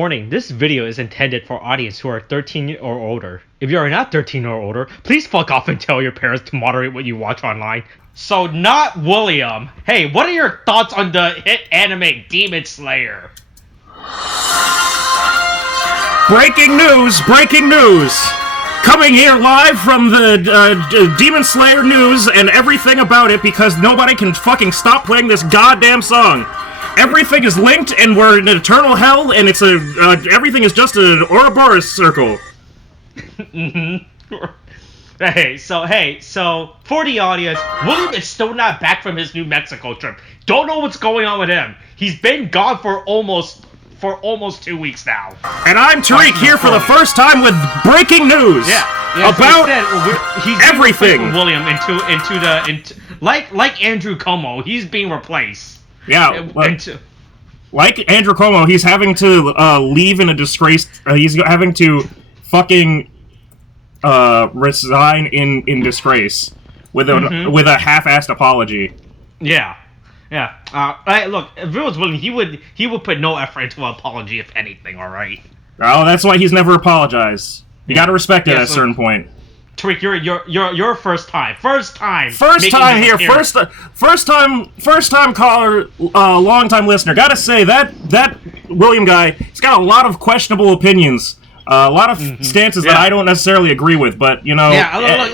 Warning, this video is intended for audience who are 13 or older. If you are not 13 or older, please fuck off and tell your parents to moderate what you watch online. So not William. Hey, what are your thoughts on the hit anime Demon Slayer? Breaking news! Breaking news! Coming here live from the Demon Slayer news and everything about it because nobody can fucking stop playing this goddamn song. Everything is linked and we're in eternal hell and it's everything is just an Ouroboros circle. Hey, so for the audience, William is still not back from his New Mexico trip. Don't know what's going on with him. He's been gone for almost 2 weeks now. And I'm Tariq here for the first time with breaking news. Yeah, about he's everything. William into like Andrew Como, he's being replaced. Yeah, like Andrew Cuomo, he's having to leave in a disgrace. He's having to fucking resign in disgrace with a half-assed apology. Yeah. Look, if it was William, he would put no effort into an apology, if anything. All right. Oh, that's why he's never apologized. You gotta respect it at a certain point. Tariq, you're first time here. First time caller, long time listener. Gotta say that William guy, he's got a lot of questionable opinions, a lot of stances that I don't necessarily agree with. But you know,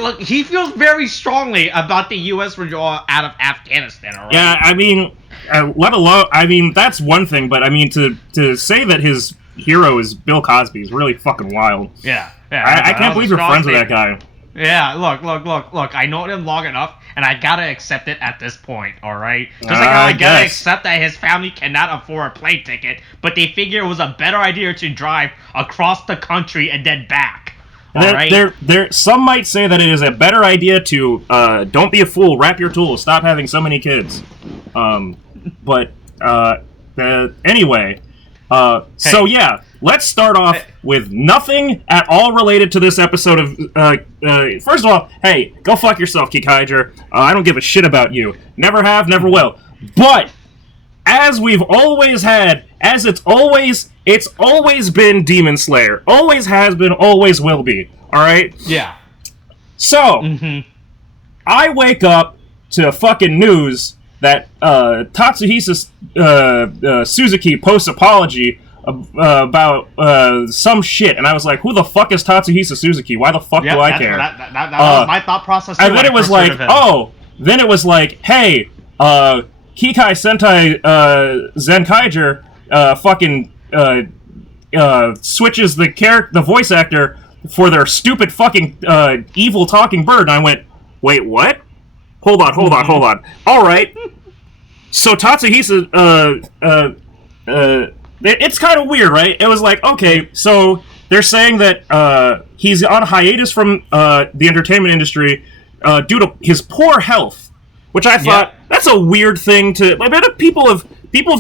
look, he feels very strongly about the U.S. withdrawal out of Afghanistan. All right? Yeah, I mean, let alone, I mean that's one thing, but I mean to say that his hero is Bill Cosby is really fucking wild. Yeah. I can't believe you're friends with that guy. Yeah, look, I know him long enough, and I gotta accept it at this point, alright? Just like how I gotta accept that his family cannot afford a plane ticket, but they figure it was a better idea to drive across the country and then back. Alright? Some might say that it is a better idea to, don't be a fool, wrap your tools, stop having so many kids. Anyway, so yeah, let's start off with nothing at all related to this episode of, first of all, hey, go fuck yourself, Kikaiger. I don't give a shit about you. Never have, never will. But, as we've always had, it's always been Demon Slayer. Always has been, always will be. Alright? Yeah. So, I wake up to fucking news that Tatsuhisa Suzuki posts apology about some shit, and I was like, who the fuck is Tatsuhisa Suzuki? Why the fuck do I care? That was my thought process too. And then it was like, hey, Kikai Sentai Zenkaiger switches the voice actor for their stupid fucking evil talking bird, and I went, wait, what? Hold on. Alright. So Tatsuhisa, it's kind of weird, right? It was like, okay, so they're saying that he's on hiatus from the entertainment industry due to his poor health, which I thought, that's a weird thing to... I mean, people have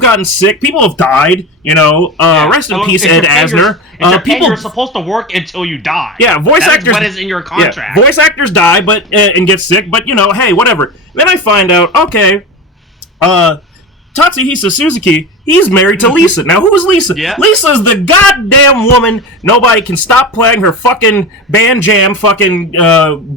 gotten sick, people have died, you know, rest in peace, Ed Asner. You're supposed to work until you die. Yeah, voice actors... what is in your contract. Yeah, voice actors die and get sick, but, you know, hey, whatever. Then I find out, okay, Tatsuhisa Suzuki, he's married to Lisa. Now, who is Lisa? Yeah. Lisa's the goddamn woman nobody can stop playing her fucking band jam fucking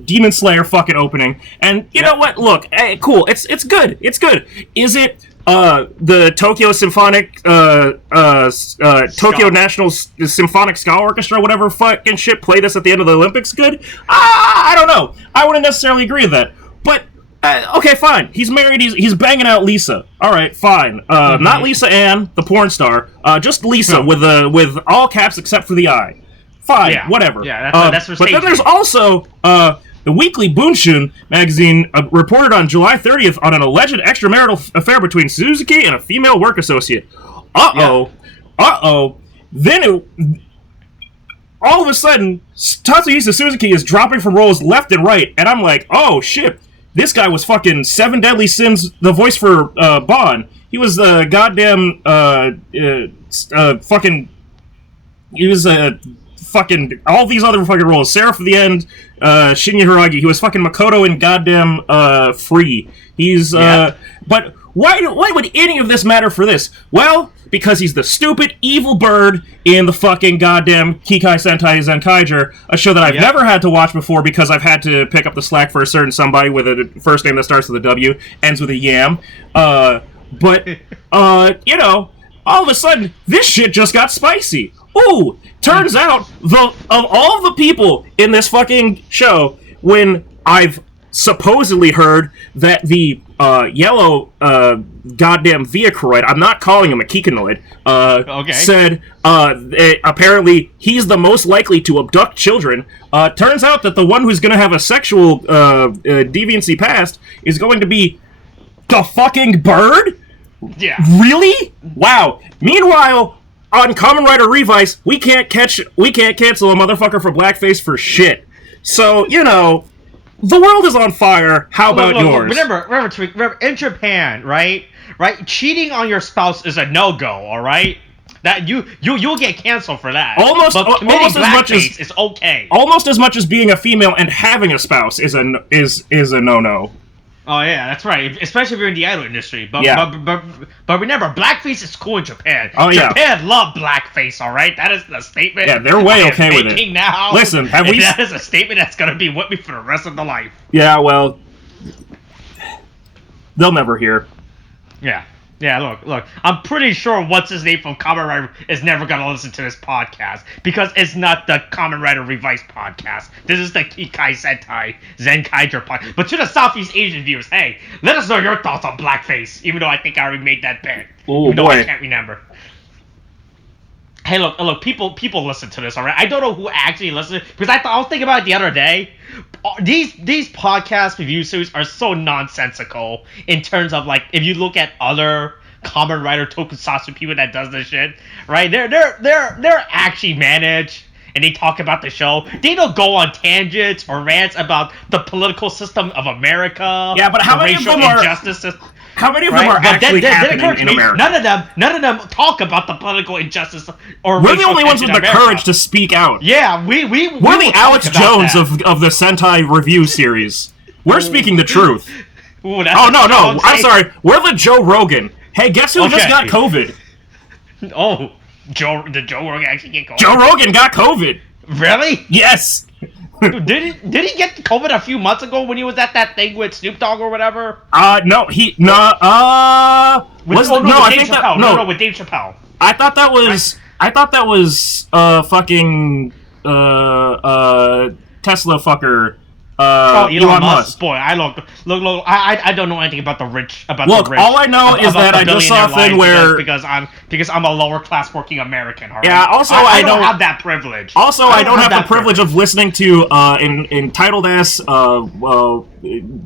Demon Slayer fucking opening. And you know what? Look, hey, cool. It's good. It's good. Is it the Tokyo Symphonic Tokyo National Symphonic Ska Orchestra, whatever fucking shit, play this at the end of the Olympics good? I don't know. I wouldn't necessarily agree with that. But okay, fine. He's married. He's banging out Lisa. All right, fine. Not Lisa Ann, the porn star. Just Lisa with all caps except for the I. Fine, whatever. Yeah, that's for But then there's also the weekly Bunshun magazine reported on July 30th on an alleged extramarital affair between Suzuki and a female work associate. Then all of a sudden, Tatsuhisa Suzuki is dropping from roles left and right, and I'm like, oh shit. This guy was fucking Seven Deadly Sins, the voice for Bond. He was the goddamn he was fucking all these other fucking roles. Seraph of the End, Shinya Hiragi. He was fucking Makoto in goddamn Free. He's but Why would any of this matter for this? Well, because he's the stupid, evil bird in the fucking goddamn Kikai Sentai Zenkaiger, a show that I've never had to watch before because I've had to pick up the slack for a certain somebody with a first name that starts with a W, ends with a yam. But, you know, all of a sudden, this shit just got spicy. Ooh, turns out, of all the people in this fucking show, when I've supposedly heard that the yellow goddamn Viacroid, I'm not calling him a Kikanoid, said apparently he's the most likely to abduct children. Turns out that the one who's going to have a sexual deviancy past is going to be the fucking bird? Yeah. Really? Wow. Meanwhile, on Kamen Rider Revised, we can't cancel a motherfucker for blackface for shit. So, you know, the world is on fire. How about yours? Remember, in Japan, right? Cheating on your spouse is a no-go, all right? That you'll get canceled for that. Almost as much as it's okay. Almost as much as being a female and having a spouse is a no-no. Oh yeah, that's right. Especially if you're in the idol industry. But remember, blackface is cool in Japan. Oh yeah. Japan love blackface. All right, that is the statement. Yeah, they're way okay with it. Now. Listen, that is a statement that's gonna be with me for the rest of the life. Yeah, well, they'll never hear. Yeah, look. I'm pretty sure what's his name from Kamen Rider is never gonna listen to this podcast because it's not the Kamen Rider Revised podcast. This is the Kikai Sentai Zenkaiger podcast. But to the Southeast Asian viewers, hey, let us know your thoughts on blackface. Even though I think I already made that bet. Oh boy, I can't remember. Hey, look, people listen to this, all right? I don't know who actually listens because I was thinking about it the other day. These podcast review series are so nonsensical in terms of like if you look at other Kamen Rider tokusatsu people that does this shit, right? They're actually managed and they talk about the show. They don't go on tangents or rants about the political system of America. Yeah, but how many of them are injustices? How many of them are actually happening in America? None of them talk about the political injustice or we're the only ones with the courage to speak out. Yeah, we're the Alex Jones of the Sentai review series. We're speaking the truth. Ooh, no, I'm sorry. We're the Joe Rogan. Hey, guess who just got COVID? Oh, did Joe Rogan actually get COVID? Joe Rogan got COVID. Really? Yes. Dude, did he get COVID a few months ago when he was at that thing with Snoop Dogg or whatever? No, with Dave Chappelle. I thought that was fucking Tesla fucker. Elon Musk. Boy, I don't know anything about the rich. Look, all I know is that I just saw a thing where because I'm a lower class working American. All right? Yeah. Also, I don't have that privilege. Also, I don't have the privilege of listening to entitled ass,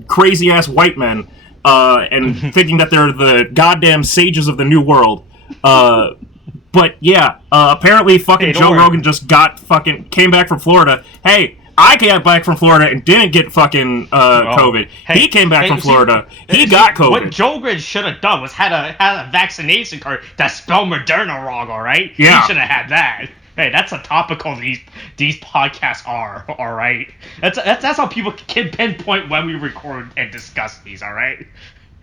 crazy ass white men, and thinking that they're the goddamn sages of the new world. But yeah, apparently fucking Joe Rogan just came back from Florida. Hey. I came back from Florida and didn't get fucking COVID. Hey, he came back from Florida. He got COVID. What Joe Grid should have done was had a vaccination card that spelled Moderna wrong, all right? Yeah. He should have had that. Hey, that's how topical these podcasts are, all right? That's how people can pinpoint when we record and discuss these, all right?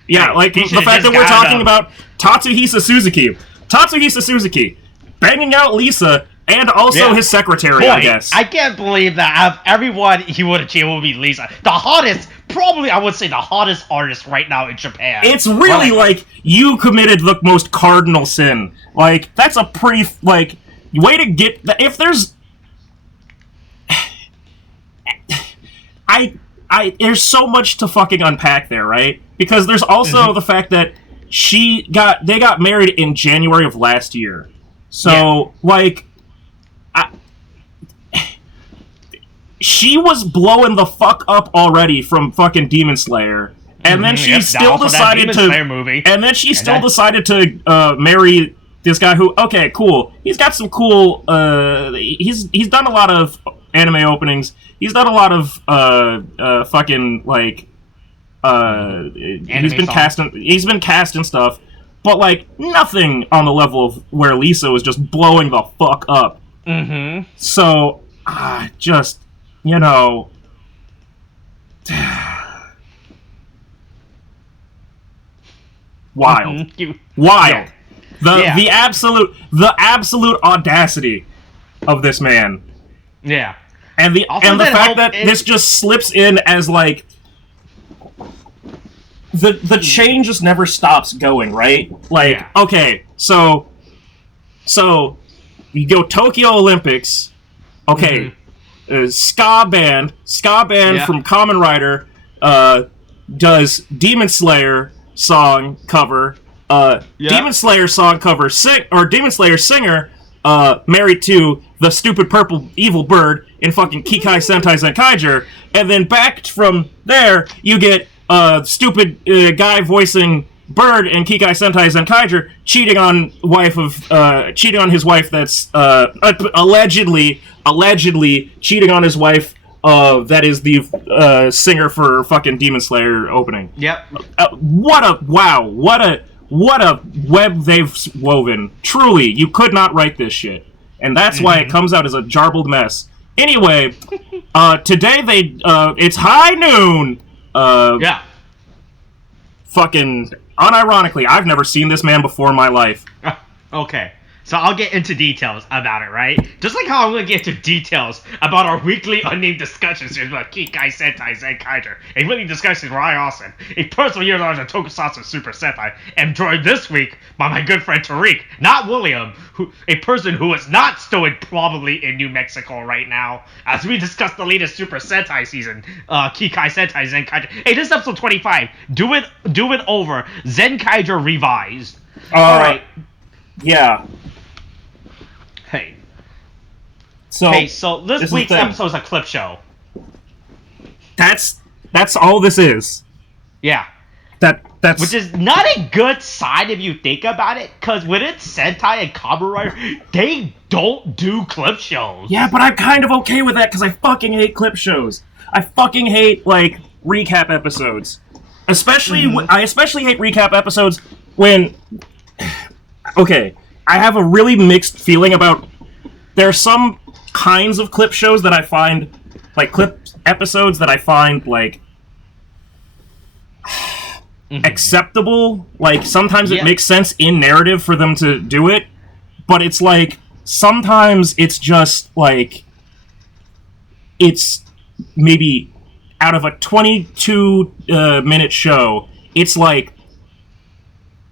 Yeah, like the fact that we're talking about Tatsuhisa Suzuki. Tatsuhisa Suzuki banging out Lisa and also his secretary, I guess. I can't believe that of everyone he would achieve would be Lisa. The hottest, probably I would say the hottest artist right now in Japan. It's really like you committed the most cardinal sin. Like, that's a pretty, like, way to get... If there's... There's so much to fucking unpack there, right? Because there's also the fact that they got married in January of last year. So, like... she was blowing the fuck up already from fucking Demon Slayer, and then she still decided to. And then she still decided to marry this guy who. Okay, cool. He's got some cool. He's done a lot of anime openings. He's done a lot of fucking like. He's been cast and stuff, but like nothing on the level of where Lisa was just blowing the fuck up. Mm-hmm. So, just, you know... Wild. Mm-hmm. Wild. Yeah. The absolute audacity of this man. Yeah. And the fact that this just slips in as like the chain just never stops going, right? Like, okay, so you go Tokyo Olympics, okay, ska band from Kamen Rider does Demon Slayer song cover, Demon Slayer song cover, Demon Slayer singer married to the stupid purple evil bird in fucking Kikai Sentai Zenkaiger, and then back from there you get stupid guy voicing Bird in Kikai Sentai Zenkaiger cheating on his wife that's allegedly cheating on his wife that is the singer for fucking Demon Slayer opening. Yep. What a web they've woven. Truly, you could not write this shit. And that's why it comes out as a jarbled mess. Anyway, today it's high noon. Fucking unironically, I've never seen this man before in my life. Okay. So I'll get into details about it, right? Just like how I'm going to get into details about our weekly unnamed discussions here about Kikai Sentai Zenkaiger, a weekly discussion where I, Austin, a personal year long tokusatsu Super Sentai, am joined this week by my good friend Tariq, not William, a person who is not still probably in New Mexico right now, as we discuss the latest Super Sentai season, Kikai Sentai Zenkaiger. Hey, this is episode 25. Do it over. Zenkaiger Revised. All right. Yeah. Hey. So this week's episode is a clip show. That's all this is. Yeah. That's which is not a good sign if you think about it, because when it's Sentai and Kamen Rider, they don't do clip shows. Yeah, but I'm kind of okay with that because I fucking hate clip shows. I fucking hate like recap episodes. I especially hate recap episodes when okay, I have a really mixed feeling about. There are some kinds of clip shows that I find, like clip episodes that I find like acceptable. Like sometimes it makes sense in narrative for them to do it, but it's like sometimes it's just like it's maybe out of a 22 minute show, it's like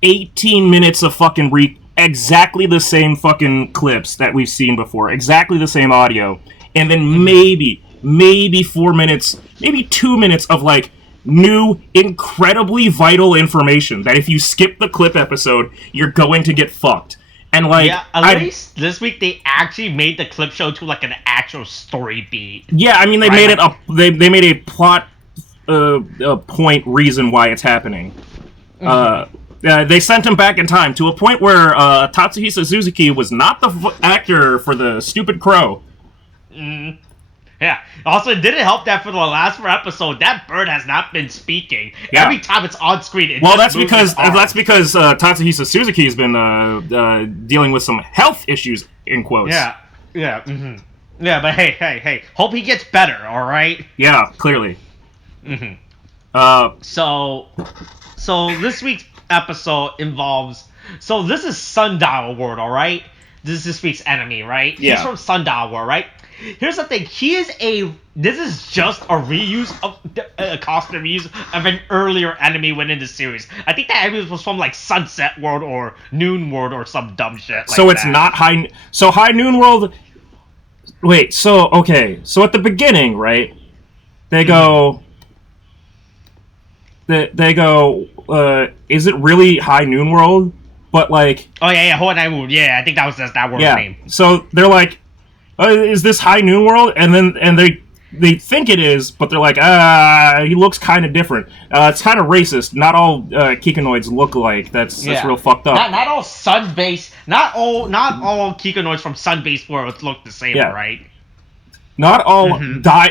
18 minutes of fucking exactly the same fucking clips that we've seen before, exactly the same audio, and then maybe 4 minutes, maybe 2 minutes of like new, incredibly vital information that if you skip the clip episode, you're going to get fucked. And like, at least this week they actually made the clip show to like an actual story beat. Yeah, I mean they made it they made a plot point reason why it's happening. They sent him back in time to a point where Tatsuhisa Suzuki was not the actor for the stupid crow. Yeah. Also, it didn't help that for the last 4 episodes, that bird has not been speaking. Yeah. Every time it's on screen, that's because Tatsuhisa Suzuki has been dealing with some health issues, in quotes. Yeah. Yeah. Yeah, but hey. Hope he gets better. All right. Yeah. Clearly. So this week's episode involves. So this is Sundial World, all right. This is this week's enemy, right? Yeah. He's from Sundial World, right? Here's the thing. This is just a reuse of a costume reuse of an earlier enemy within the series. I think that enemy was from like Sunset World or Noon World or some dumb shit. Like so it's not High. So High Noon World. Wait. So okay. So at the beginning, right? They go. They go. Is it really High Noon World? But like. Oh yeah. Hold on. Yeah, I think that was just that world's name. So they're like. Is this High Noon World? And they think it is, but they're like, he looks kind of different. It's kind of racist. Not all Kikanoids look alike. That's real fucked up. Not all sun-based. Not all Kikanoids from sun-based worlds look the same, right? Not all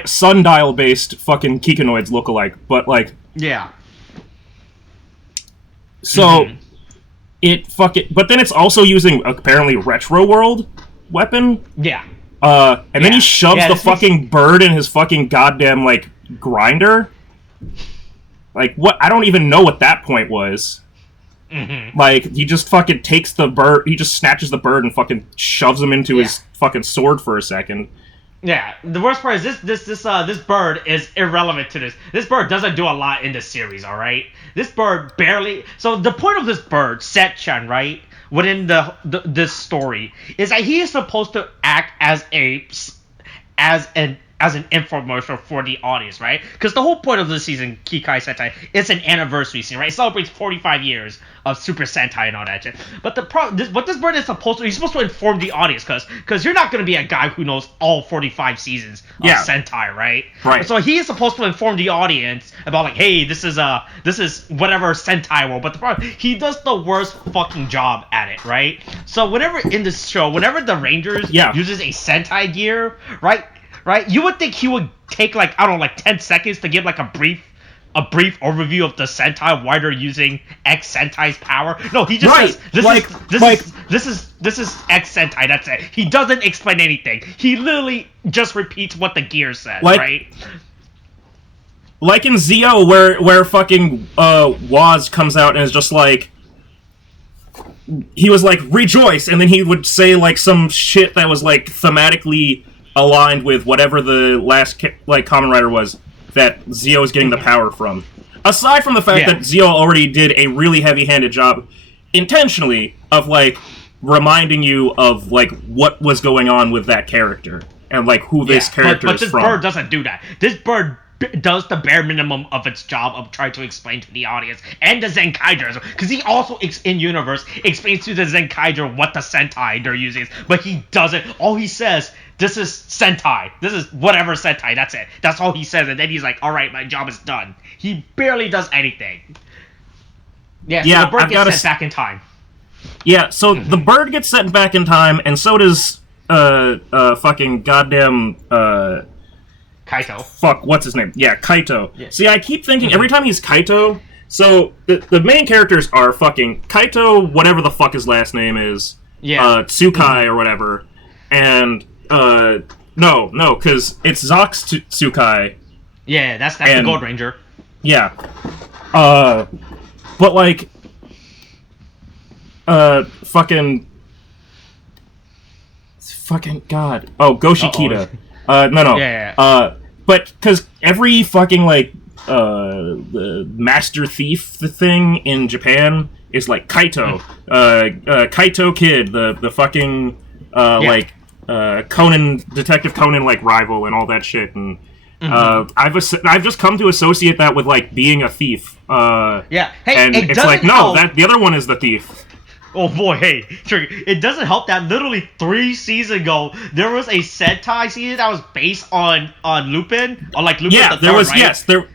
sundial-based fucking Kikanoids look alike, but like. Yeah. So but then it's also using apparently Retro World weapon. Yeah. And then he shoves the fucking bird in his fucking goddamn, like, grinder. Like, what? I don't even know what that point was. Like, he just fucking takes the bird, he just snatches the bird and fucking shoves him into his fucking sword for a second. Yeah, the worst part is this bird is irrelevant to this. This bird doesn't do a lot in this series, alright? This bird barely... So the point of this bird, Set-chan, right, within this story, is that he is supposed to act as an infomercial for the audience, right? Because the whole point of this season, Kikai Sentai, it's an anniversary scene, right? It celebrates 45 years of Super Sentai and all that shit. But what this bird is supposed to, he's supposed to inform the audience, because you're not going to be a guy who knows all 45 seasons of Sentai, right? Right. So he is supposed to inform the audience about, like, hey, this is whatever Sentai world. But the problem, he does the worst fucking job at it, right? So whenever in this show, whenever the Rangers uses a Sentai gear, right, you would think he would take, like, I don't know, like 10 seconds to give, like, a brief overview of the Sentai, why they're using X Sentai's power. No, he just says, this is X Sentai, that's it. He doesn't explain anything. He literally just repeats what the gear says, right? Like in Zio, where fucking Waz comes out and is just like, he was like, rejoice, and then he would say, like, some shit that was, like, thematically aligned with whatever the last Kamen Rider was that Zio is getting the power from. Aside from the fact that Zio already did a really heavy-handed job intentionally of, like, reminding you of, like, what was going on with that character and, like, who this character is from. But this bird doesn't do that. This bird does the bare minimum of its job of trying to explain to the audience and the Zenkaiger, because he also in universe explains to the Zenkaiger what the Sentai they're using, but he doesn't. All he says, this is Sentai, this is whatever Sentai, that's it. That's all he says, and then he's like, alright, my job is done. He barely does anything. So the bird gets sent back in time. Yeah, so the bird gets sent back in time, and so does fucking goddamn Kaito. Fuck, what's his name? Yeah, Kaito. Yeah. See, I keep thinking, every time he's Kaito, so the main characters are fucking Kaito, whatever the fuck his last name is, Tsukai or whatever, and, no, because it's Zox Tsukai. Yeah, that's the Gold Ranger. Yeah. But, like, fucking God. Oh, Goshikita. No. Yeah. But because every fucking, like, the master thief thing in Japan is like Kaito. Kaito Kid, the fucking, like, Conan, Detective Conan, like, rival and all that shit. And I've just come to associate that with, like, being a thief. Hey, and it's like, no, the other one is the thief. Oh boy, hey, it doesn't help that literally 3 seasons ago, there was a Sentai season that was based on Lupin, on, like, Lupin the there Third, was, right? yes, there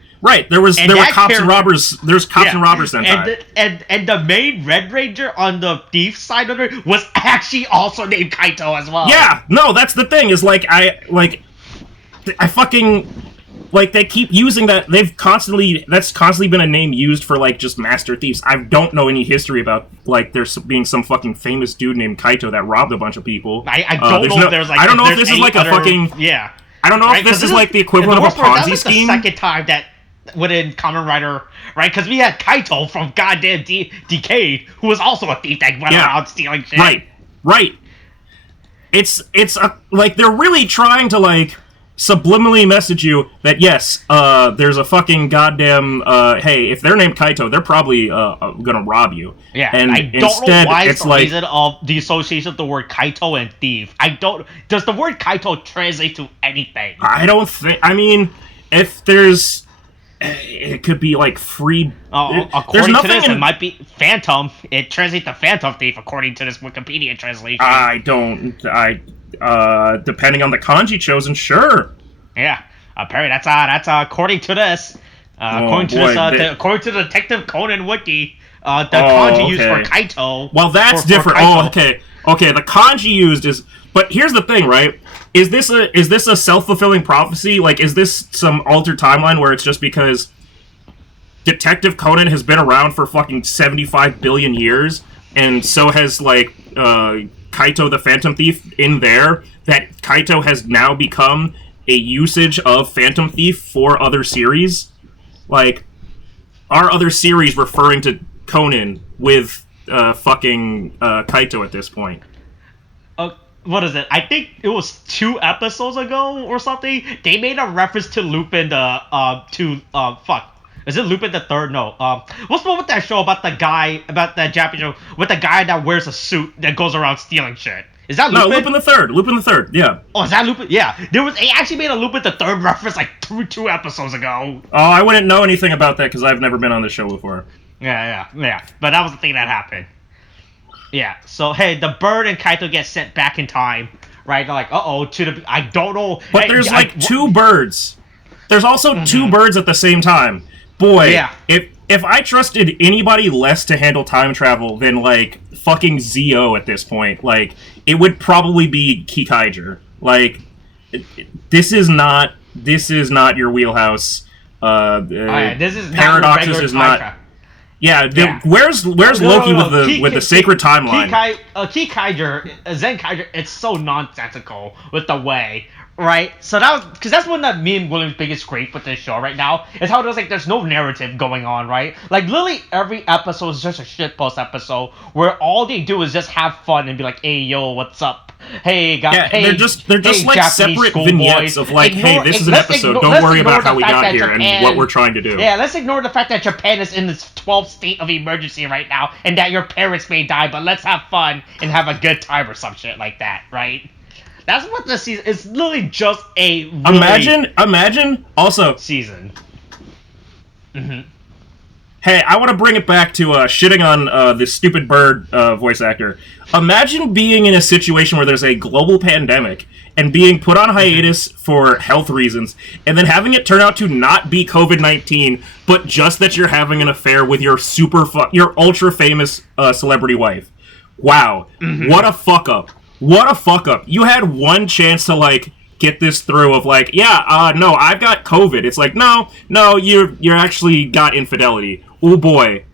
were cops and robbers, there's cops and robbers Sentai. And the main Red Ranger on the thief side of it was actually also named Kaito as well. Yeah, no, that's the thing, is, like, I fucking, like, they keep using that, that's constantly been a name used for, like, just master thieves. I don't know any history about, like, there being some fucking famous dude named Kaito that robbed a bunch of people. I don't know if there's, like, I don't know if this is, like, a fucking... Yeah. I don't know if this is, like, the equivalent of a Ponzi scheme. That's the second time that within Kamen Rider, right? Because we had Kaito from goddamn Decade, who was also a thief that went around stealing shit. Right. It's like, they're really trying to, like, subliminally message you that, yes, there's a fucking goddamn, hey, if they're named Kaito, they're probably gonna rob you. Yeah, and I don't know why it's the reason of the association of the word Kaito and thief. Does the word Kaito translate to anything? I don't think, I mean, if there's, it could be, like, free... according to this, it might be Phantom. It translates to Phantom Thief, according to this Wikipedia translation. Depending on the kanji chosen, sure. Yeah, apparently that's according to this. According to the Detective Conan wiki, the kanji used for Kaito. Well, that's different. Okay. The kanji used is, but here's the thing, right? Is this a self-fulfilling prophecy? Like, is this some altered timeline where it's just because Detective Conan has been around for fucking 75 billion years, and so has, like, Kaito the Phantom Thief in there, that Kaito has now become a usage of Phantom Thief for other series? Like, are other series referring to Conan with fucking Kaito at this point. What is it? I think it was 2 episodes ago or something. They made a reference to Lupin Is it Lupin the Third? No. What's the one with that show about the Japanese show with the guy that wears a suit that goes around stealing shit? Is that Lupin? No, Lupin the Third. Lupin the Third. Yeah. Oh, is that Lupin? Yeah. They actually made a Lupin the Third reference like two episodes ago. Oh, I wouldn't know anything about that because I've never been on this show before. Yeah. But that was the thing that happened. Yeah, so, hey, the bird and Kaito get sent back in time, right? They're like, I don't know. But there's, 2 birds. There's also 2 birds at the same time. Boy, yeah. If I trusted anybody less to handle time travel than, like, fucking Zio at this point, like, it would probably be Kikaiger. Like, this is not your wheelhouse. This is Paradoxes is not... Yeah, where's Loki with the sacred timeline? Zenkaiger, it's so nonsensical with the way, right? So that's one of me and William's biggest gripe with this show right now, is how there's no narrative going on, right? Like, literally every episode is just a shitpost episode, where all they do is just have fun and be like, hey, yo, what's up? Hey, guys. Yeah, hey, they're just like Japanese separate vignettes of like, hey, this is an episode. Don't worry about how we got here and what we're trying to do. Yeah, let's ignore the fact that Japan is in this 12th state of emergency right now, and that your parents may die, but let's have fun and have a good time or some shit like that, right? That's what this season is. Literally just a really imagine also season. Mm-hmm. Hey, I want to bring it back to shitting on this stupid bird voice actor. Imagine being in a situation where there's a global pandemic and being put on hiatus for health reasons, and then having it turn out to not be COVID-19, but just that you're having an affair with your your ultra-famous celebrity wife. Wow. Mm-hmm. What a fuck-up. What a fuck-up. You had one chance to, like, get this through of, like, no, I've got COVID. It's like, no, you're actually got infidelity. Oh, boy.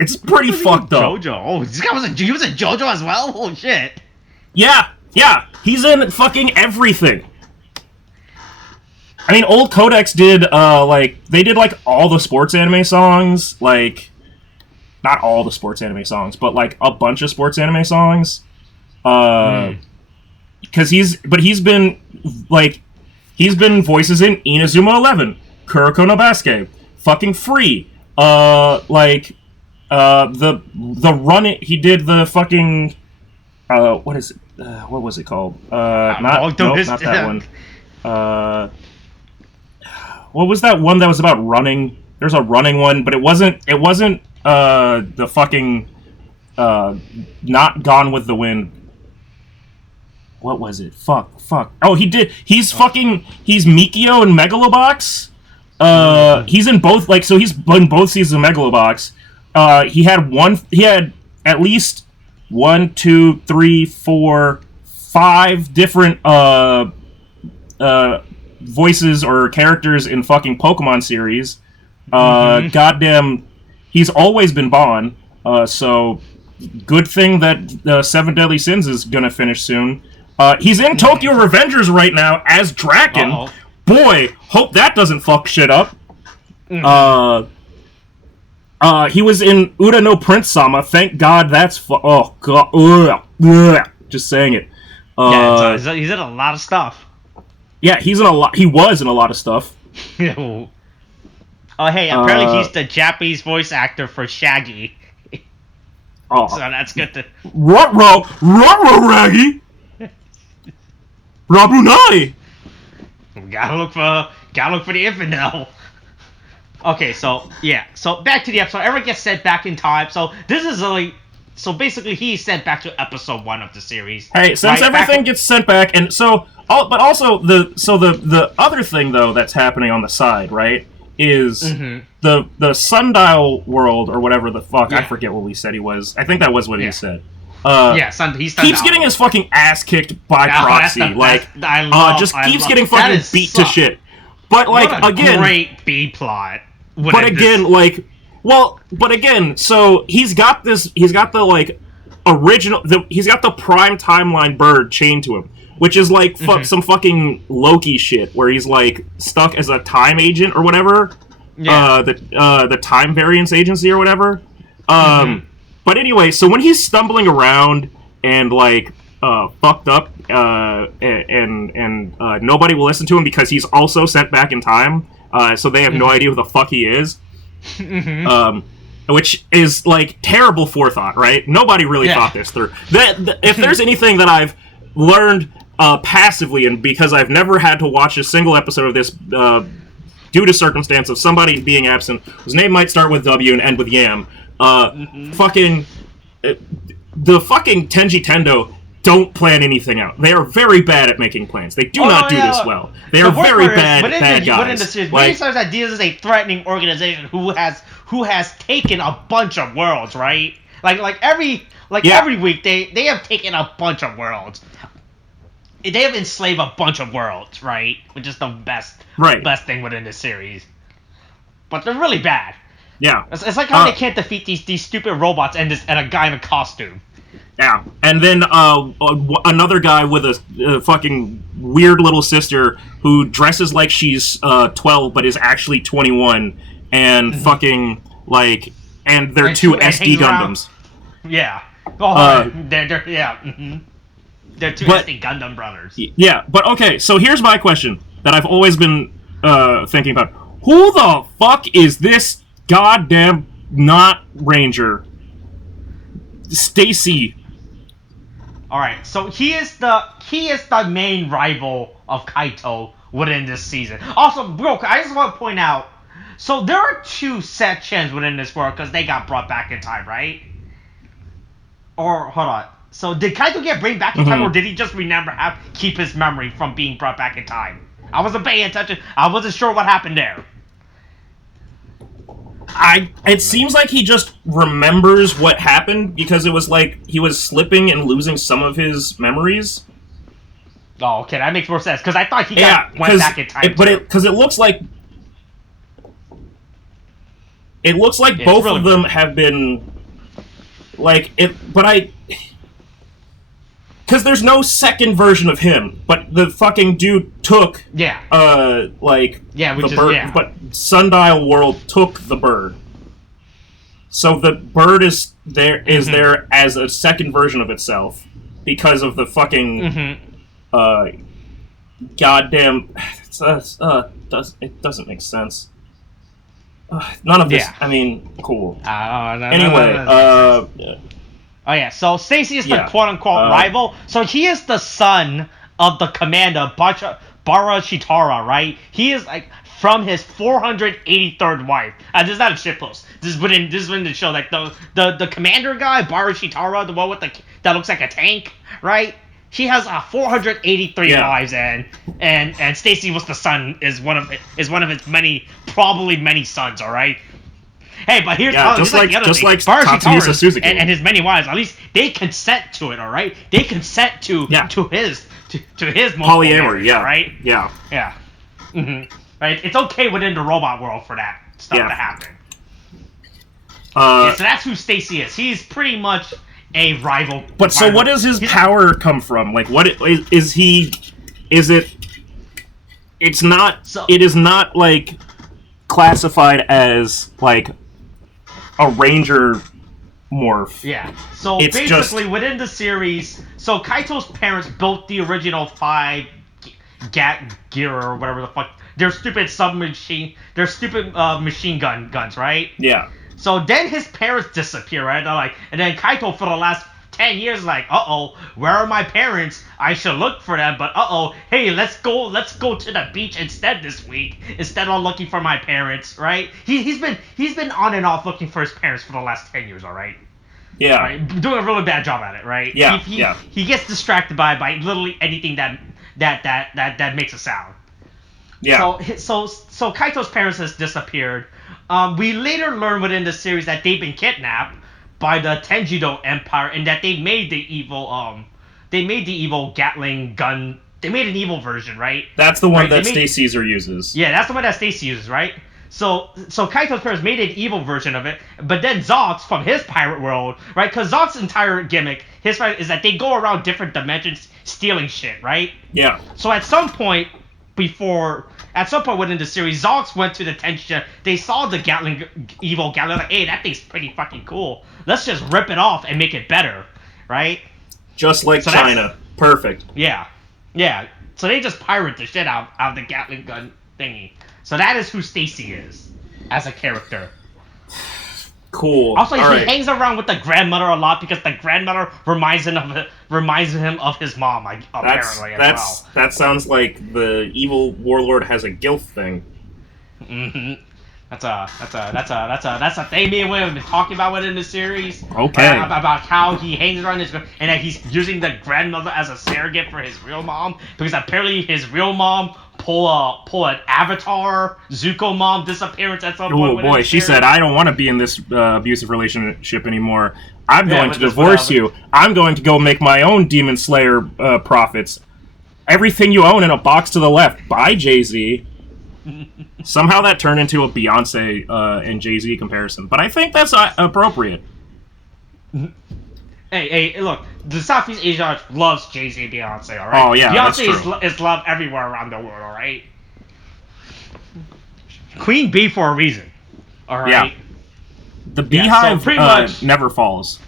It's pretty fucked up. JoJo. Oh, this guy was a JoJo as well? Oh, shit. Yeah. He's in fucking everything. I mean, old Codex did, they did, like, all the sports anime songs. Like, not all the sports anime songs, but, like, a bunch of sports anime songs. Because he's been voices in Inazuma 11, Kuroko no Basuke, fucking Free, the run he did the fucking, what is it, what was it called? Not that one. What was that one that was about running? There's a running one, but it wasn't the fucking, not Gone with the Wind. What was it? Fuck. Oh, he's Mikio in Megalobox. He's in both, so he's in both seasons of Megalobox. He had at least 1, 2, 3, 4, 5 different, voices or characters in fucking Pokemon series. Goddamn, he's always been Bon, so good thing that 7 Deadly Sins is gonna finish soon. He's in Tokyo Revengers right now as Draken. Uh-oh. Boy, hope that doesn't fuck shit up. He was in Uda no Prince Sama. Thank God that's oh god. Just saying it. He's in a lot of stuff. Yeah, he was in a lot of stuff. Oh, hey, apparently he's the Japanese voice actor for Shaggy. So that's good to... Ruh-roh, Raggy! Rabunai! Gotta look for the infidel. Okay, so back to the episode. Everyone gets sent back in time. So this is basically he's sent back to episode 1 of the series. Hey, since everything gets sent back, and but also the other thing though that's happening on the side, right, is the sundial world or whatever the fuck. Yeah. I forget what we said he was. I think that was what he said. He's keeps getting his fucking ass kicked by proxy. Keeps getting fucking beat to shit. But again, great B plot. But again, so he's got the original. He's got the prime timeline bird chained to him, which is some fucking Loki shit where he's stuck as a time agent or whatever. the Time Variance Agency or whatever. But anyway, so when he's stumbling around and like fucked up, and nobody will listen to him because he's also sent back in time, so they have no idea who the fuck he is. Which is like terrible forethought, right? Nobody really thought this through. If there's anything that I've learned passively, and because I've never had to watch a single episode of this due to circumstance of somebody being absent, whose name might start with W and end with Yam, fucking the fucking Tenji Tendo don't plan anything out. They are very bad at making plans. They do not do this well. They are very bad guys. Many times ideas is a threatening organization who has taken a bunch of worlds, right? Every week they have taken a bunch of worlds. They have enslaved a bunch of worlds, right? Which is the best thing within this series. But they're really bad. Yeah. It's like how they can't defeat these stupid robots and a guy in a costume. Yeah, and then another guy with a fucking weird little sister who dresses like she's 12 but is actually 21, and fucking like, and they're two SD Gundams. Yeah. They're two SD Gundam brothers. Yeah, but okay, so here's my question that I've always been thinking about: who the fuck is this goddamn not Ranger? Stacy. All right, so he is the main rival of Kaito within this season. Also, bro, I just want to point out, so there are two sections within this world because they got brought back in time, right? Or hold on, so did Kaito get brought back in time, or did he just keep his memory from being brought back in time? I wasn't paying attention. I wasn't sure what happened there. It seems like he just remembers what happened because it was like he was slipping and losing some of his memories. Oh, okay, that makes more sense because I thought he went back in time. Because it looks like both of them have been like it, but because there's no second version of him, but the fucking dude took the bird, but Sundial World took the bird, so the bird is there as a second version of itself because of the fucking goddamn it doesn't make sense. None of this. I mean, cool. Anyway. Oh yeah, so Stacy is the quote-unquote rival. So he is the son of the commander, Bara Shitara, right? He is like from his 483rd wife. This is not a shitpost. This is within the show. Like the commander guy, Bara Shitara, the one with that looks like a tank, right? He has 483 wives, and Stacy was the son, is one of his many sons. All right. Hey, but here's just like Tatsuhisa Suzuki and his many wives. At least they consent to it, all right? They consent to his polyamory, right? Yeah. Right? It's okay within the robot world for that stuff to happen. So that's who Stacy is. He's pretty much a rival. But so, what does his power come from? Like, what is he? Is it? It's not. It is not like classified as like a ranger morph. Yeah. So it's basically within the series, so Kaito's parents built the original 5 gear or whatever the fuck. They're stupid submachine. They're stupid machine guns, right? Yeah. So then his parents disappear, right? They're like, and then Kaito for the last 10 years is like, where are my parents? I should look for them, but hey, let's go to the beach instead this week instead of looking for my parents, right? He's been on and off looking for his parents for the last 10 years, all right? Yeah. Right? Doing a really bad job at it, right? Yeah. He gets distracted by literally anything that makes a sound. Yeah. So Kaito's parents has disappeared. We later learn within the series that they've been kidnapped by the Tenjido Empire, and that they made the evil Gatling gun. They made an evil version, right? That's the one that Stacy uses. Yeah, that's the one that Stacy uses, right? So Kaito's parents made an evil version of it, but then Zox from his pirate world, right? Because Zox's entire gimmick, is that they go around different dimensions stealing shit, right? Yeah. So at some point, before. At some point within the series, Zox went to the tension. They saw the evil Gatling, like, hey, that thing's pretty fucking cool. Let's just rip it off and make it better, right? Just like China. Perfect. Yeah. So they just pirate the shit out of the Gatling gun thingy. So that is who Stacy is as a character. Cool. Also, he hangs around with the grandmother a lot because the grandmother reminds him of his mom, apparently as well. That sounds like the evil warlord has a gilf thing. Mm-hmm. That's a thing me and William have been talking about within the series. Okay. About how he hangs around and that he's using the grandmother as a surrogate for his real mom because apparently his real mom pull an Avatar Zuko mom disappearance at some point. Oh boy, she said, "I don't want to be in this abusive relationship anymore. I'm going to divorce you. I'm going to go make my own Demon Slayer profits. Everything you own in a box to the left. Bye, Jay-Z." Somehow that turned into a Beyonce and Jay-Z comparison, but I think that's appropriate. Hey, look, the Southeast Asia loves Jay-Z and Beyonce, alright? Oh, yeah, Beyonce is loved everywhere around the world, alright? Queen Bee for a reason, alright? Yeah. The beehive never falls.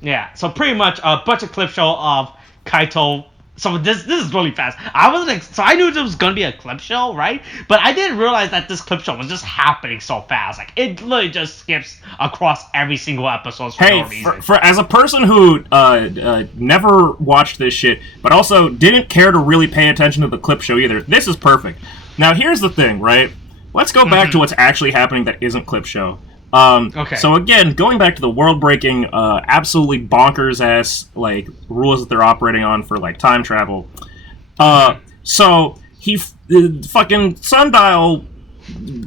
Yeah, so pretty much a bunch of clip show of Kaito. So this is really fast. I knew there was gonna be a clip show, right? But I didn't realize that this clip show was just happening so fast. Like it literally just skips across every single episode for no reason. For as a person who never watched this shit, but also didn't care to really pay attention to the clip show either, this is perfect. Now here's the thing, right? Let's go back to what's actually happening that isn't clip show. Okay. So again, going back to the world-breaking, absolutely bonkers-ass, like, rules that they're operating on for, like, time travel. So, the fucking Sundial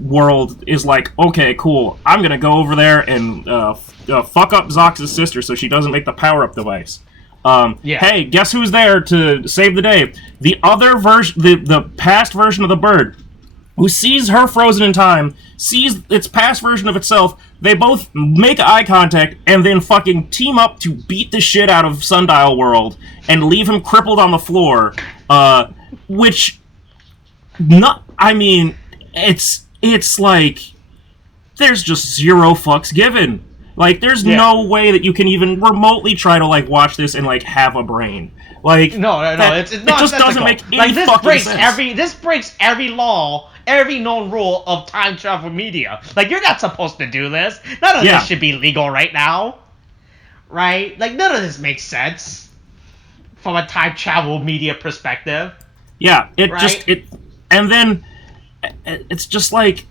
world is like, okay, cool, I'm gonna go over there and, fuck up Zox's sister so she doesn't make the power-up device. Hey, guess who's there to save the day? The other version, the past version of the bird, who sees her frozen in time, sees its past version of itself, they both make eye contact, and then fucking team up to beat the shit out of Sundial World, and leave him crippled on the floor, it's like, there's just zero fucks given. Like, there's no way that you can even remotely try to, like, watch this and, like, have a brain. Like, no, it just doesn't make any fucking sense. This breaks every law, every known rule of time travel media. Like, you're not supposed to do this. None of this should be legal right now. Right? Like, none of this makes sense from a time travel media perspective. Yeah, and then it's just like...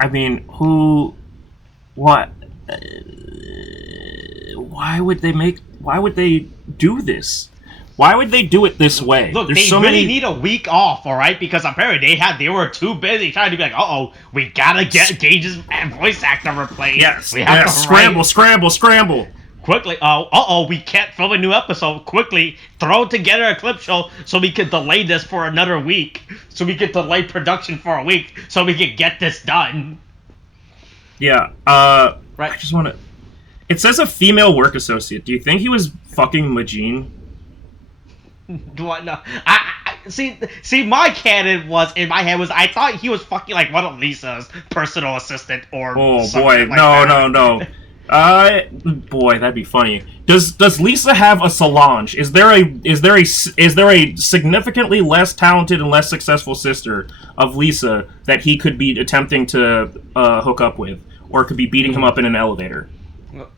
I mean, what? Why would they do this? Why would they do it this way? Look, they really need a week off, alright? Because apparently they were too busy trying to be like, we gotta get Gage's voice actor replaced. Yes, scramble. Quickly, we can't film a new episode. Quickly, throw together a clip show so we can delay this for another week. So we can delay production for a week so we can get this done. Yeah, right. I just want to... It says a female work associate. Do you think he was fucking Majin? Do I know? I see. My canon was in my head was I thought he was fucking like one of Lisa's personal assistant or. Oh boy, no. Boy, that'd be funny. Does Lisa have a Solange? Is there a significantly less talented and less successful sister of Lisa that he could be attempting to hook up with, or could be beating him up in an elevator?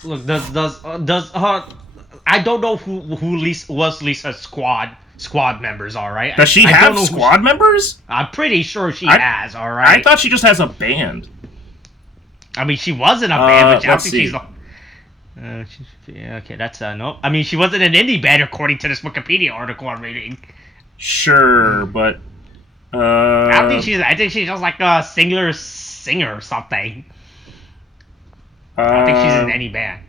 Look, does I don't know who Lisa's squad members are, right? Does she have squad members? I'm pretty sure she has, all right. I thought she just has a band. I mean, she was in a band, but I think she's... okay, that's nope. I mean, she wasn't in any band according to this Wikipedia article I'm reading. Sure, but I think she's just like a singer or something. I don't think she's in any band.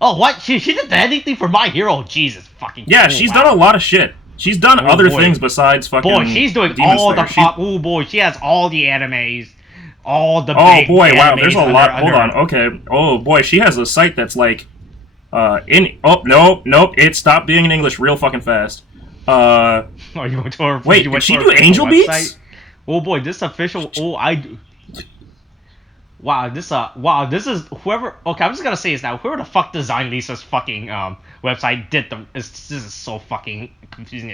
Oh, what? She did anything for My Hero? Jesus fucking. Yeah, she's done a lot of shit. She's done other things besides fucking. Boy, she's doing Demon all Slayer. the pop. Oh boy, she has all the animes. All the oh big boy, wow, animes there's a lot. Hold on, okay. Oh boy, she has a site that's like Nope, it stopped being in English real fucking fast. Wait, did she do Angel Beats? Oh boy, this official. Wow, this is whoever. Okay, I'm just gonna say this now. Whoever the fuck designed Lisa's fucking website this is so fucking confusing.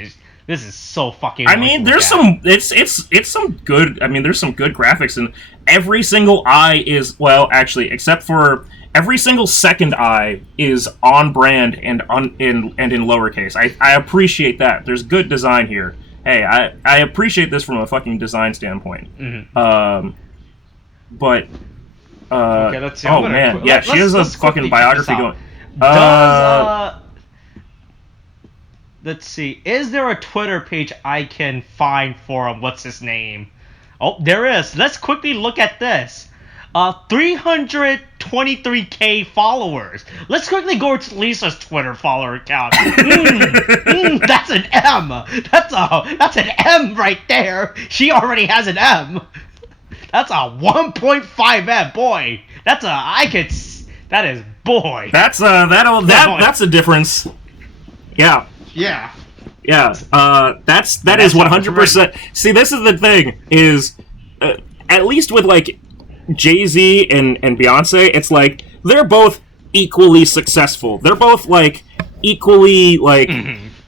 This is so fucking. I mean, there's some. It's some good. I mean, there's some good graphics, and every single eye is actually, except for every single second eye is on brand and in lowercase. I appreciate that. There's good design here. Hey, I appreciate this from a fucking design standpoint. Mm-hmm. But. Okay, let's see. Yeah, she has a fucking biography going. Let's see. Is there a Twitter page I can find for what's his name? Oh, there is. Let's quickly look at this. 323k followers. Let's quickly go to Lisa's Twitter follower count. That's an M. That's an M right there. She already has an M. That's a 1.5 M, boy. That's a difference. Yeah. Yeah. Yeah. That is 100%. See, this is the thing is, at least with like Jay-Z and Beyonce, it's like they're both equally successful. They're both like equally like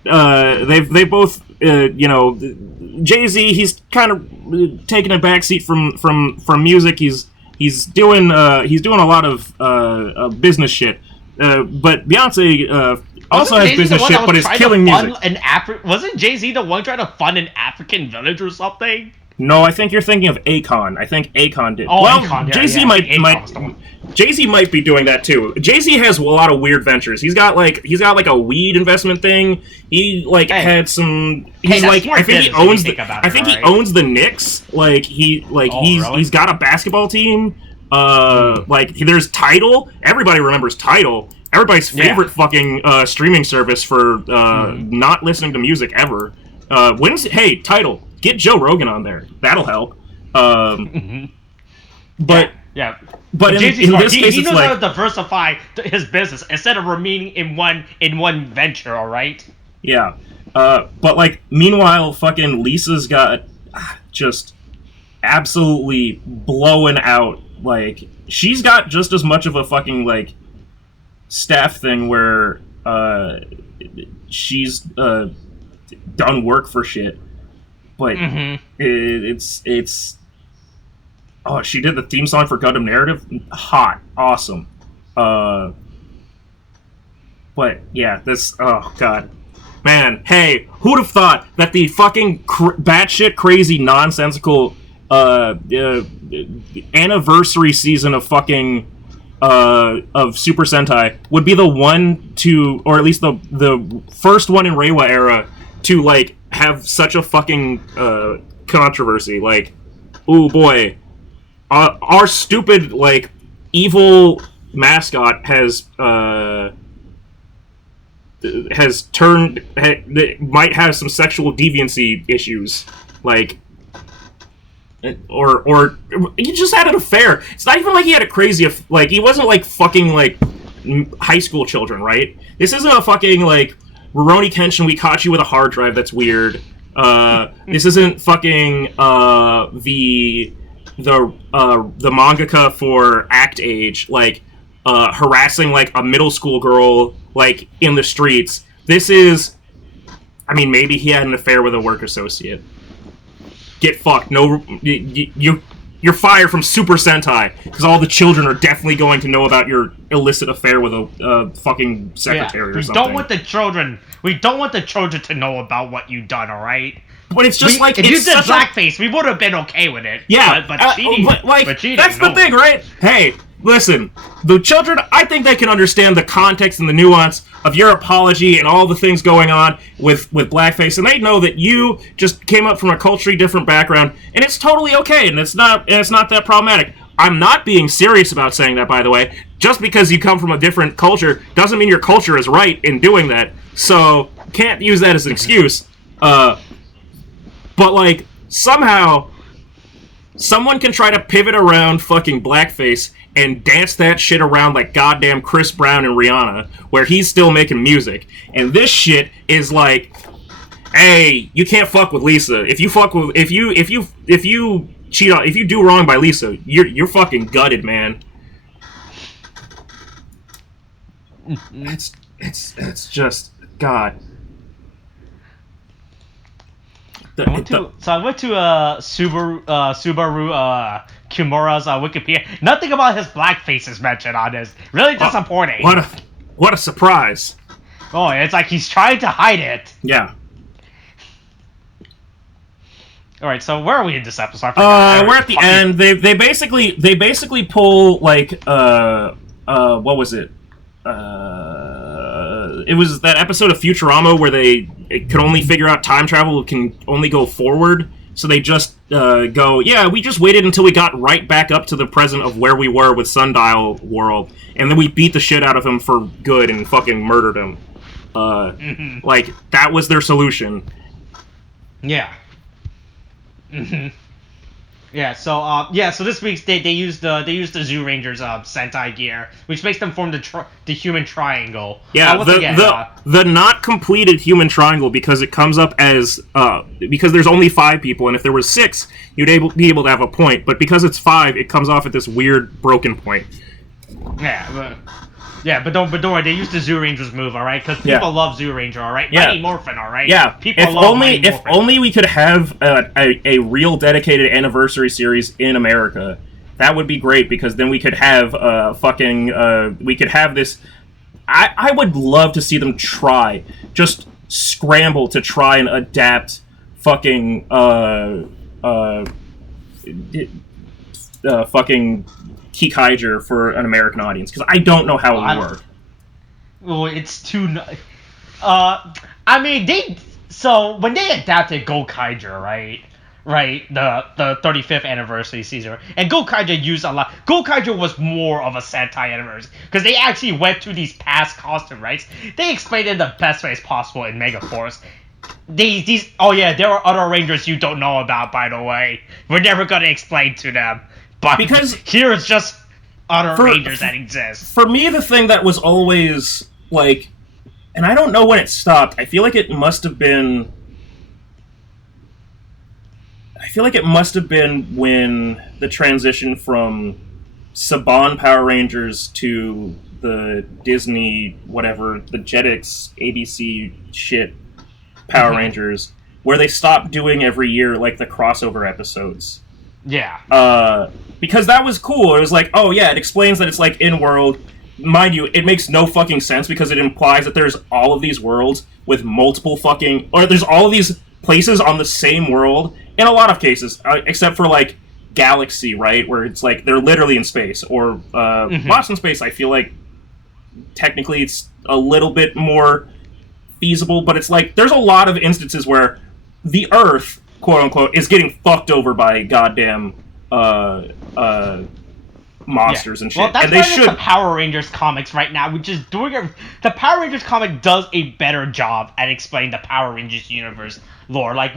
they both Jay-Z, he's kind of taking a backseat from music. He's doing a lot of business shit. But Beyonce also has business shit, but is killing music. Wasn't Jay-Z the one trying to fund an African village or something? No, I think you're thinking of Akon. I think Akon did. Oh, well, Akon, Jay-Z Jay-Z might be doing that too. Jay-Z has a lot of weird ventures. He's got like a weed investment thing. He had some. He's I think he owns he owns the Knicks. He's got a basketball team. There's Tidal. Everybody remembers Tidal. Everybody's favorite fucking streaming service for not listening to music ever. Tidal. Get Joe Rogan on there. That'll help. But in this case, he knows how to diversify his business instead of remaining in one venture. All right. Yeah. But meanwhile, fucking Lisa's got just absolutely blowing out. Like, she's got just as much of a fucking staff thing where she's done work for shit. But it's oh, she did the theme song for Gundam Narrative. Hot, awesome. But yeah, this god, man. Hey, who'd have thought that the fucking batshit crazy nonsensical anniversary season of fucking of Super Sentai would be the one to, or at least the first one in Reiwa era to have such a fucking controversy. Oh boy, our stupid evil mascot has turned might have some sexual deviancy issues, or he just had an affair. It's not even like he had a crazy he wasn't fucking high school children, right? This isn't a fucking Rurouni Kenshin, we caught you with a hard drive that's weird. This isn't fucking the mangaka for Act Age, harassing a middle school girl in the streets. This is, I mean, maybe he had an affair with a work associate. Get fucked. No, you're fired from Super Sentai because all the children are definitely going to know about your illicit affair with a fucking secretary or something. We don't want the children to know about what you've done. All right. But it's just if you did blackface, we would have been okay with it. Yeah, but cheating, that's the thing, right? Hey, listen, the children, I think they can understand the context and the nuance of your apology and all the things going on with blackface, and they know that you just came up from a culturally different background, and it's totally okay, and it's not that problematic. I'm not being serious about saying that, by the way. Just because you come from a different culture doesn't mean your culture is right in doing that, so can't use that as an excuse. But, somehow, someone can try to pivot around fucking blackface and dance that shit around like goddamn Chris Brown and Rihanna, where he's still making music. And this shit is like, hey, you can't fuck with Lisa. If you cheat on, if you do wrong by Lisa, you're fucking gutted, man. It's just God. I went to Subaru Kimura's Wikipedia. Nothing about his blackface is mentioned on this. Really disappointing. What a surprise. Oh, it's like he's trying to hide it. Yeah. All right, so where are we in this episode? We're at the end. They basically pull like what was it? It was that episode of Futurama where it could only figure out time travel can only go forward. So they just go, yeah, we just waited until we got right back up to the present of where we were with Sundial World, and then we beat the shit out of him for good and fucking murdered him. Like, that was their solution. Yeah. Yeah, so this week they used the Zoo Rangers Sentai gear, which makes them form the human triangle. Yeah, the not completed human triangle, because it comes up as because there's only 5 people, and if there was 6, you'd be able to have a point, but because it's 5, it comes off at this weird broken point. But don't worry, they used the Zoo Rangers move, all right? Because people love Zoo Ranger, all right? Yeah. Mighty Morphin, all right? Yeah. People love Mighty Morphin. If only we could have a real dedicated anniversary series in America, that would be great, because then we could have we could have this. I would love to see them just scramble to try and adapt fucking Zenkaiger for an American audience, because I don't know how it would work. Well, it's too. I mean, so when they adapted Zenkaiger, right, the 35th anniversary season, and Zenkaiger used a lot. Zenkaiger was more of a Sentai anniversary because they actually went through these past costume rights. They explained it in the best ways possible in Megaforce. There are other Rangers you don't know about, by the way. We're never gonna explain to them. But because here it's just other Rangers that exist. For me, the thing that was always, like, and I don't know when it stopped, I feel like it must have been when the transition from Saban Power Rangers to the Disney, whatever, the Jetix ABC shit Power Rangers, where they stopped doing every year, like, the crossover episodes. Yeah. Because that was cool. It was like, oh yeah, it explains that it's like in-world. Mind you, it makes no fucking sense because it implies that there's all of these worlds with multiple fucking... Or there's all of these places on the same world, in a lot of cases, except for like Galaxy, right? Where it's like they're literally in space. Or Lost in Space, I feel like technically it's a little bit more feasible, but it's like there's a lot of instances where the Earth, quote unquote, is getting fucked over by goddamn monsters and shit. Well, that's and they should. The Power Rangers comics right now, which is the Power Rangers comic does a better job at explaining the Power Rangers universe lore. Like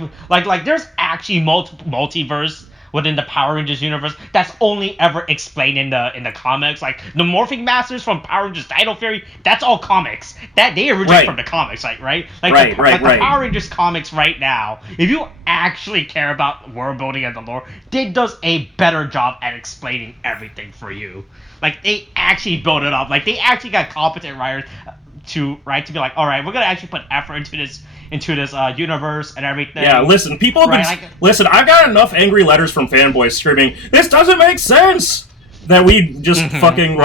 there's actually multiverse within the Power Rangers universe that's only ever explained in the comics. Like the Morphing Masters from Power Rangers Dino Fury, that's all comics. That they originate from the comics, right? The Power Rangers comics right now, if you actually care about world building and the lore, it does a better job at explaining everything for you. Like they actually build it up. Like they actually got competent writers to be like, all right, we're gonna actually put effort into this universe and everything. Yeah, listen, people have been... listen, I've got enough angry letters from fanboys screaming, this doesn't make sense! That we just fucking,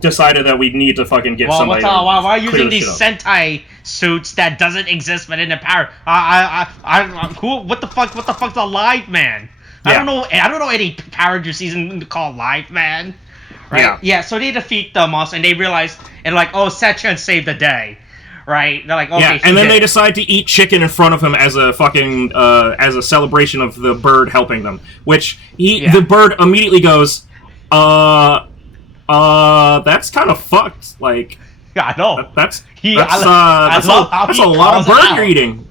decided that we need to fucking get somebody... Why using these Sentai suits that doesn't exist within the Power... I'm cool. What the fuck's a live man? Yeah. I don't know any Power Ranger season called Live Man. Right? Yeah, so they defeat the monster and they realize, and like, oh, Setchan saved the day. Right? They're like, okay. Yeah, and then they decide to eat chicken in front of him as a fucking as a celebration of the bird helping them. Which the bird immediately goes, that's kind of fucked. Like, yeah, I know. That's a lot of bird you're eating.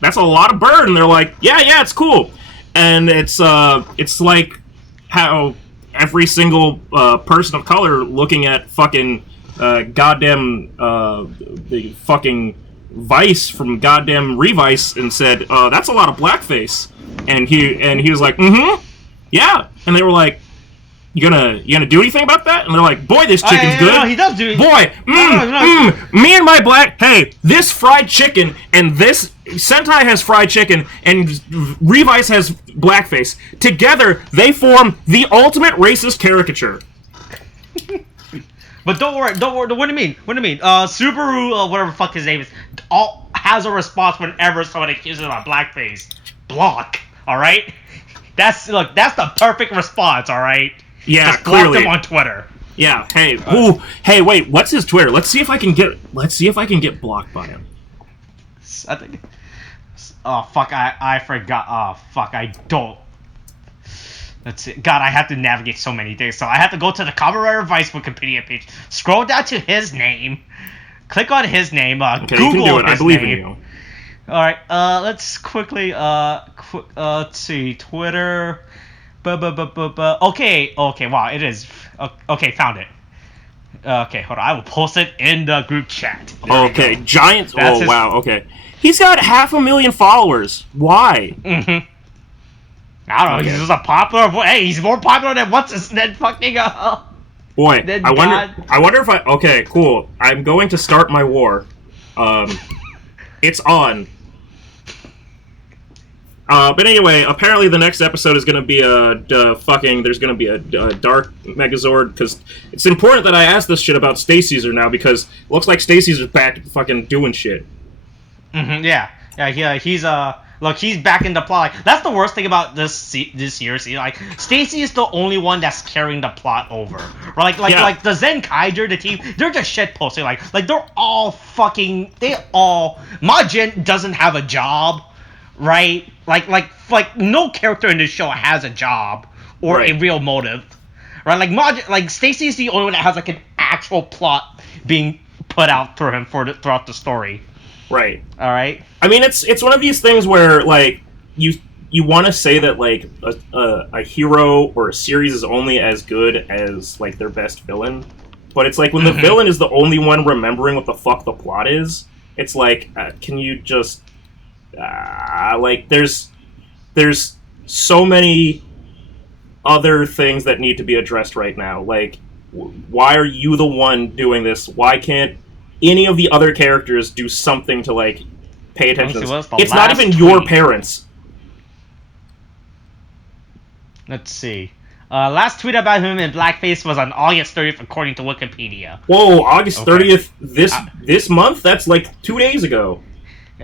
That's a lot of bird, and they're like, yeah, it's cool. And it's like how every single person of color looking at fucking goddamn the fucking Vice from goddamn Revice and said, that's a lot of blackface. And he was like, yeah. And they were like, you gonna do anything about that? And they're like, boy, this chicken's good. No, he does do it. Boy, me and my hey, this fried chicken and this Sentai has fried chicken and Revice has blackface. Together, they form the ultimate racist caricature. But don't worry. What do you mean? Subaru, whatever the fuck his name is, has a response whenever someone accuses him of blackface. Block. All right. That's the perfect response. All right. Yeah, just block him on Twitter. Yeah. Hey. Hey. Wait. What's his Twitter? Let's see if I can get blocked by him. I think. Oh fuck! I forgot. Oh fuck! I don't. Let's see. God, I have to navigate so many things. So I have to go to the Kamen Revised Wikipedia page. Scroll down to his name. Click on his name. Okay, Google you can do it. his I believe name. in you. All right. Let's quickly. Let's see. Twitter. Okay. Wow. It is. Okay. Found it. Okay. Hold on. I will post it in the group chat. Okay. Giant. Wow. Okay. He's got 500,000 followers. Why? I don't know. He's just a popular. Hey, he's more popular than fucking. Boy, I wonder if I. Okay, cool. I'm going to start my war. It's on. But anyway, apparently the next episode is going to be there's going to be a Dark Megazord, because it's important that I ask this shit about Stay Caesar now, because it looks like Stay Caesar's back fucking doing shit. Yeah. He's look, he's back in the plot. Like, that's the worst thing about this year. See, like, Stacy is the only one that's carrying the plot over. Right? Like the Zenkaiger, the team, they're just shit posting. Like they're all fucking. Majin doesn't have a job, right? Like no character in this show has a job or a real motive, right? Like Majin, like Stacy is the only one that has like an actual plot being put out through him throughout the story. Right. All right. I mean, it's one of these things where like you want to say that like a hero or a series is only as good as like their best villain, but it's like when the villain is the only one remembering what the fuck the plot is, it's like can you just like there's so many other things that need to be addressed right now. Like, why are you the one doing this? Why can't any of the other characters do something to like pay attention to this? It's not even your parents. Let's see. Last tweet about him in blackface was on August 30th, according to Wikipedia. Whoa, August 30th this month? That's like 2 days ago.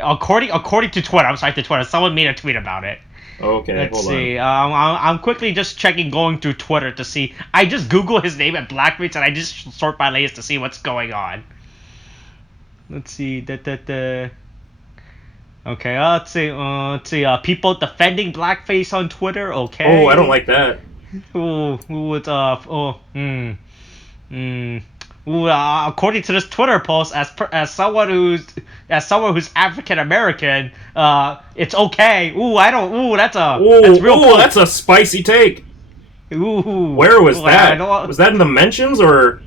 According to Twitter, I'm sorry, to Twitter. Someone made a tweet about it. Okay, Let's see. I'm quickly just going through Twitter to see. I just Google his name at blackface and I just sort by latest to see what's going on. Let's see. Okay, let's see. People defending blackface on Twitter. Okay. Oh, I don't like that. According to this Twitter post, as someone who's African American, it's okay. That's real cool. That's a spicy take. Where was that? Was that in the mentions or?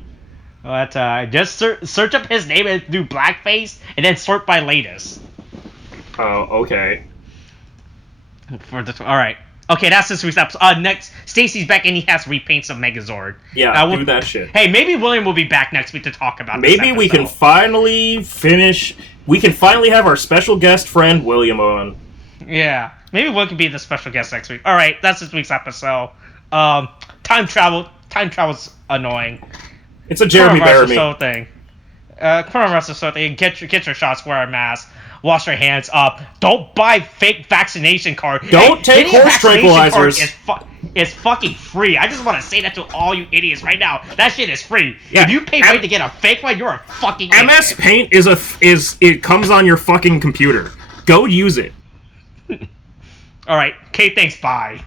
Just search up his name and do blackface, and then sort by latest. Oh, okay. All right. Okay, that's this week's episode. Next, Stacy's back and he has repaints of Megazord. Yeah, do that shit. Hey, maybe William will be back next week to talk about this episode. We can finally finish. We can finally have our special guest friend William on. Yeah, maybe Will can be the special guest next week. All right, that's this week's episode. Time travel's annoying. It's a Jeremy Bearimy thing. Coronavirus thing. Get your shots. Wear a mask. Wash your hands up. Don't buy fake vaccination card. Don't take horse tranquilizers. It's fucking free. I just want to say that to all you idiots right now. That shit is free. Yeah. If you pay money to get a fake one, you're a fucking MS idiot. Paint it comes on your fucking computer. Go use it. All right. Okay. Thanks. Bye.